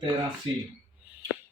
13C۔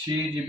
6 GB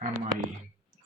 MI